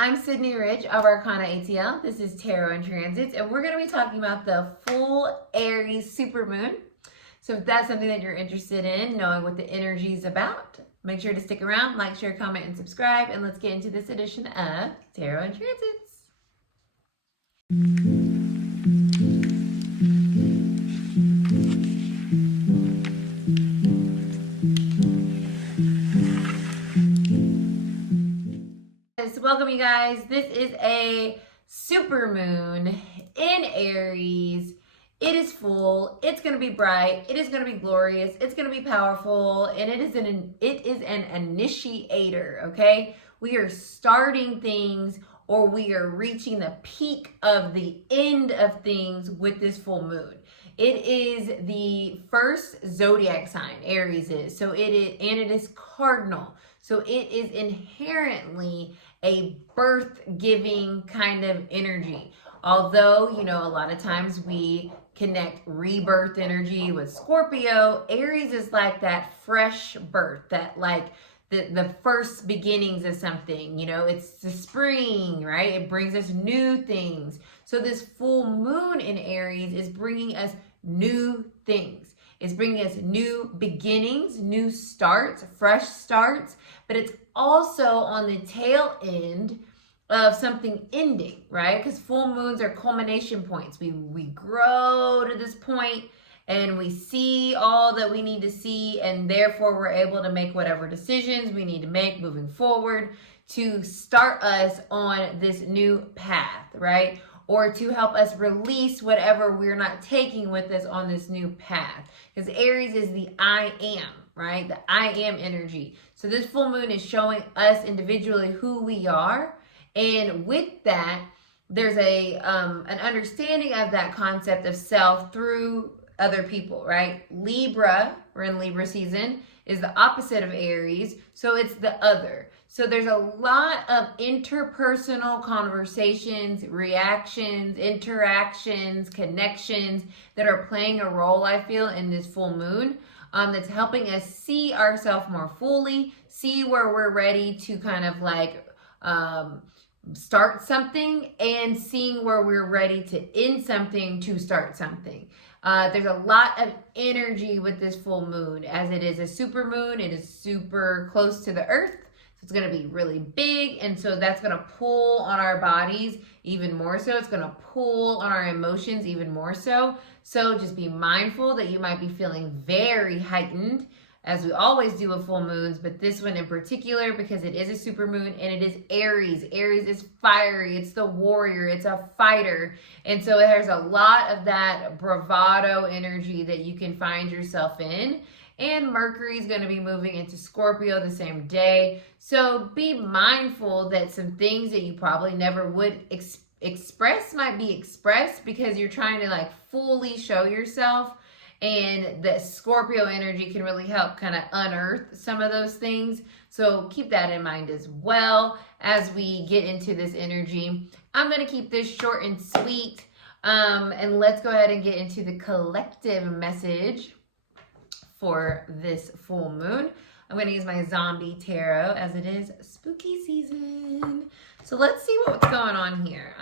I'm Cidnee Rich of Arcana ATL. This is Tarot and Transits, and we're going to be talking about the full Aries supermoon. So if that's something that you're interested in, knowing what the energy is about, make sure to stick around, like, share, comment, and subscribe, and let's get into this edition of Tarot and Transits. Welcome, you guys. This is a super moon in Aries. It is full. It's going to be bright. It is going to be glorious. It's going to be powerful, and it is an initiator. Okay, we are starting things, or we are reaching the peak of the end of things with this full moon. It is the first zodiac sign, Aries is. So it is cardinal. So it is inherently a birth-giving kind of energy. Although, you know, a lot of times we connect rebirth energy with Scorpio, Aries is like that fresh birth, that like the first beginnings of something. You know, it's the spring, right? It brings us new things. So this full moon in Aries is bringing us new things. It's bringing us new beginnings, new starts, fresh starts, but it's also on the tail end of something ending, right? Because full moons are culmination points. We grow to this point and we see all that we need to see, and therefore we're able to make whatever decisions we need to make moving forward to start us on this new path, right? Or to help us release whatever we're not taking with us on this new path. Because Aries is the I am, right? The I am energy. So this full moon is showing us individually who we are. And with that, there's an understanding of that concept of self through other people, right? Libra, we're in Libra season, is the opposite of Aries. So it's the other. So there's a lot of interpersonal conversations, reactions, interactions, connections that are playing a role, I feel, in this full moon. That's helping us see ourselves more fully, see where we're ready to kind of like start something, and seeing where we're ready to end something to start something. There's a lot of energy with this full moon. As it is a super moon, it is super close to the earth. So it's going to be really big, and so that's going to pull on our bodies even more so. It's going to pull on our emotions even more so. So just be mindful that you might be feeling very heightened, as we always do with full moons, but this one in particular, because it is a super moon and it is Aries. Aries is fiery. It's the warrior. It's a fighter. And so there's a lot of that bravado energy that you can find yourself in. And Mercury is going to be moving into Scorpio the same day. So be mindful that some things that you probably never would express might be expressed because you're trying to like fully show yourself. And the Scorpio energy can really help kind of unearth some of those things. So keep that in mind as well as we get into this energy. I'm going to keep this short and sweet. And let's go ahead and get into the collective message for this full moon. I'm going to use my zombie tarot as it is spooky season. So let's see what's going on here.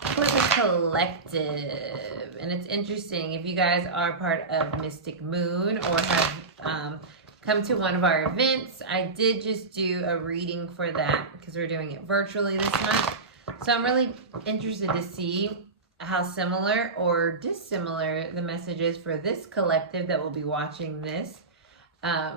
For the collective, and it's interesting if you guys are part of Mystic Moon or have come to one of our events. I did just do a reading for that because we're doing it virtually this month. So I'm really interested to see how similar or dissimilar the message is for this collective that will be watching this. I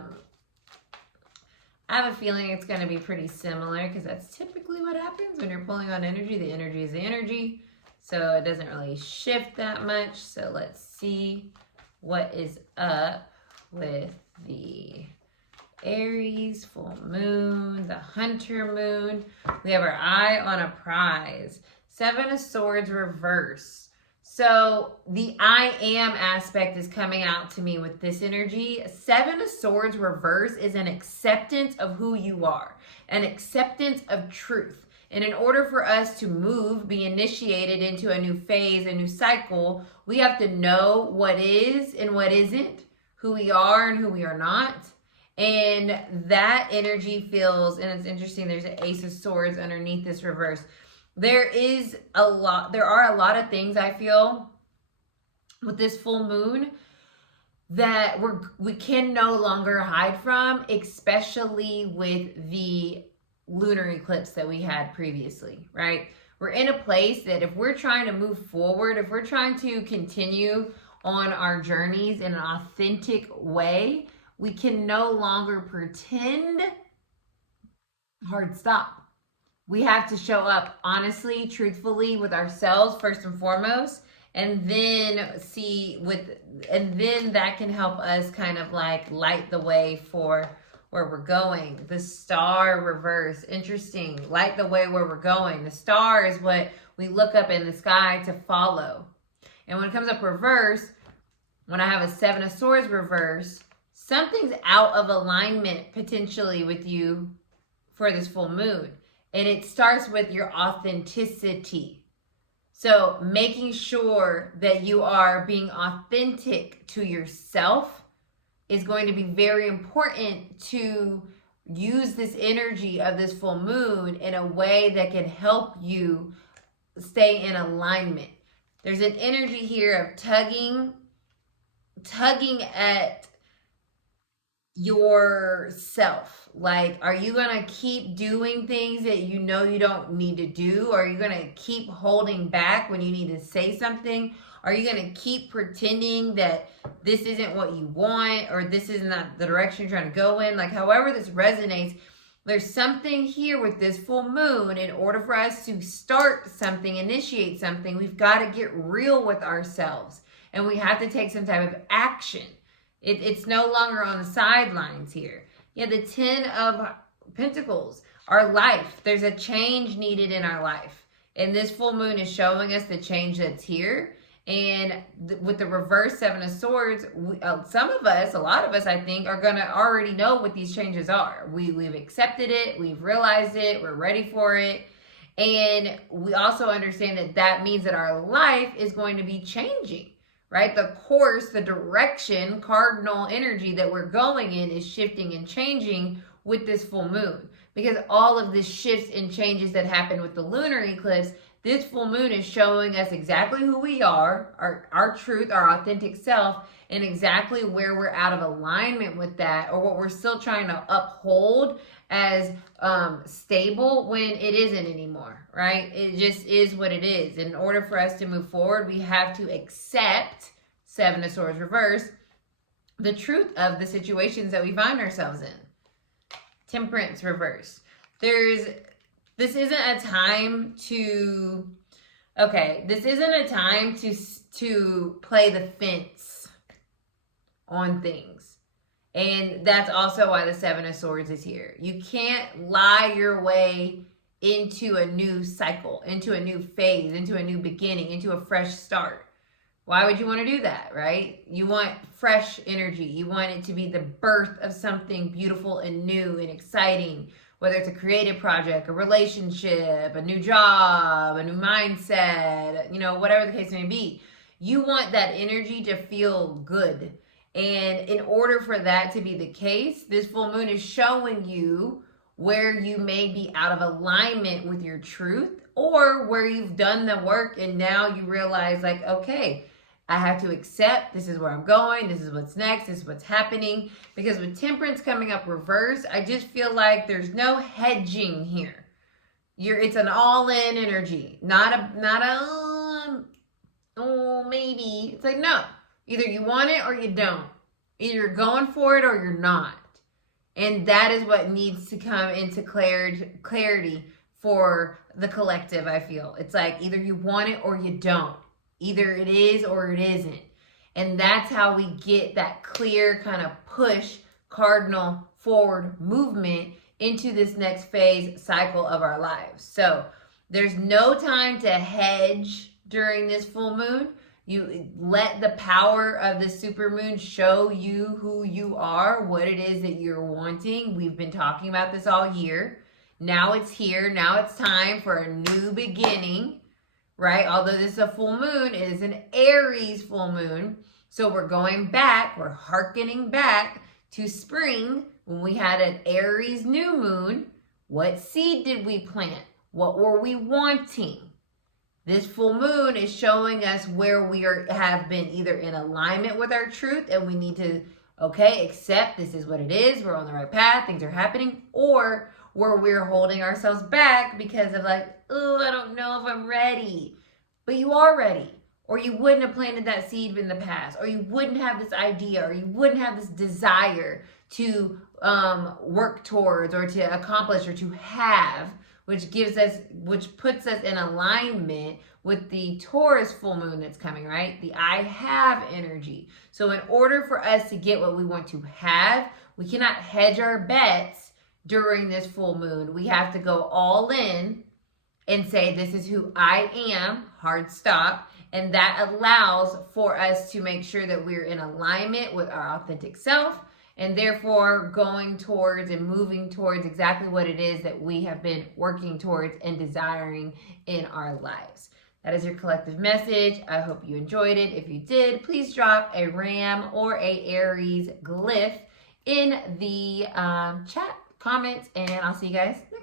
have a feeling it's going to be pretty similar because that's typically what happens when you're pulling on energy. The energy is the energy, so it doesn't really shift that much. So let's see what is up with the Aries full moon, the hunter moon. We have our eye on a prize. 7 of Swords reverse. So the I am aspect is coming out to me with this energy. 7 of Swords reverse is an acceptance of who you are, an acceptance of truth. And in order for us to move, be initiated into a new phase, a new cycle, we have to know what is and what isn't, who we are and who we are not. And that energy feels, and it's interesting, there's an Ace of Swords underneath this reverse. There are a lot of things I feel with this full moon that we can no longer hide from, especially with the lunar eclipse that we had previously, right? We're in a place that if we're trying to move forward, if we're trying to continue on our journeys in an authentic way, we can no longer pretend. Hard stop. We have to show up honestly, truthfully with ourselves first and foremost, and then that can help us kind of like light the way for where we're going. The star reverse, interesting. Light the way where we're going. The star is what we look up in the sky to follow. And when it comes up reverse, when I have a 7 of Swords reverse, something's out of alignment potentially with you for this full moon. And it starts with your authenticity. So making sure that you are being authentic to yourself is going to be very important to use this energy of this full moon in a way that can help you stay in alignment. There's an energy here of tugging at yourself. Like, are you gonna keep doing things that you know you don't need to do? Or are you gonna keep holding back when you need to say something? Are you gonna keep pretending that this isn't what you want, or this is not the direction you're trying to go in? Like, however this resonates, there's something here with this full moon. In order for us to start something, initiate something, we've got to get real with ourselves, and we have to take some type of action. It's no longer on the sidelines here. Yeah, the 10 of Pentacles, our life. There's a change needed in our life. And this full moon is showing us the change that's here. And with the reverse 7 of Swords, some of us, a lot of us, I think, are going to already know what these changes are. We've accepted it. We've realized it. We're ready for it. And we also understand that that means that our life is going to be changing. Right? The course, the direction, cardinal energy that we're going in is shifting and changing with this full moon. Because all of the shifts and changes that happen with the lunar eclipse, this full moon is showing us exactly who we are, our truth, our authentic self, and exactly where we're out of alignment with that, or what we're still trying to uphold as stable when it isn't anymore, right? It just is what it is. In order for us to move forward, we have to accept 7 of Swords reverse, the truth of the situations that we find ourselves in. Temperance reverse. This isn't a time to play the fence on things. And that's also why the 7 of Swords is here. You can't lie your way into a new cycle, into a new phase, into a new beginning, into a fresh start. Why would you want to do that, right? You want fresh energy. You want it to be the birth of something beautiful and new and exciting, whether it's a creative project, a relationship, a new job, a new mindset, whatever the case may be. You want that energy to feel good. And in order for that to be the case, this full moon is showing you where you may be out of alignment with your truth, or where you've done the work and now you realize, like, okay, I have to accept this is where I'm going, this is what's next, this is what's happening. Because with Temperance coming up reverse, I just feel like there's no hedging here. It's an all-in energy, not a maybe. It's like, no. Either you want it or you don't. Either you're going for it or you're not. And that is what needs to come into clarity for the collective, I feel. It's like either you want it or you don't. Either it is or it isn't. And that's how we get that clear kind of push, cardinal forward movement into this next phase cycle of our lives. So there's no time to hedge during this full moon. You let the power of the supermoon show you who you are, what it is that you're wanting. We've been talking about this all year. Now it's here. Now it's time for a new beginning, right? Although this is a full moon, it is an Aries full moon. So we're going back, we're hearkening back to spring, When we had an Aries new moon, what seed did we plant? What were we wanting? This full moon is showing us where we have been either in alignment with our truth and we need to, okay, accept this is what it is, we're on the right path, things are happening, or where we're holding ourselves back because of like, oh, I don't know if I'm ready. But you are ready. Or you wouldn't have planted that seed in the past, or you wouldn't have this idea, or you wouldn't have this desire to work towards or to accomplish or to have, which puts us in alignment with the Taurus full moon that's coming, right? The I have energy. So in order for us to get what we want to have, we cannot hedge our bets during this full moon. We have to go all in and say, this is who I am, hard stop. And that allows for us to make sure that we're in alignment with our authentic self, and therefore going towards and moving towards exactly what it is that we have been working towards and desiring in our lives. That is your collective message. I hope you enjoyed it. If you did, please drop a Ram or a Aries glyph in the chat comments, and I'll see you guys next time.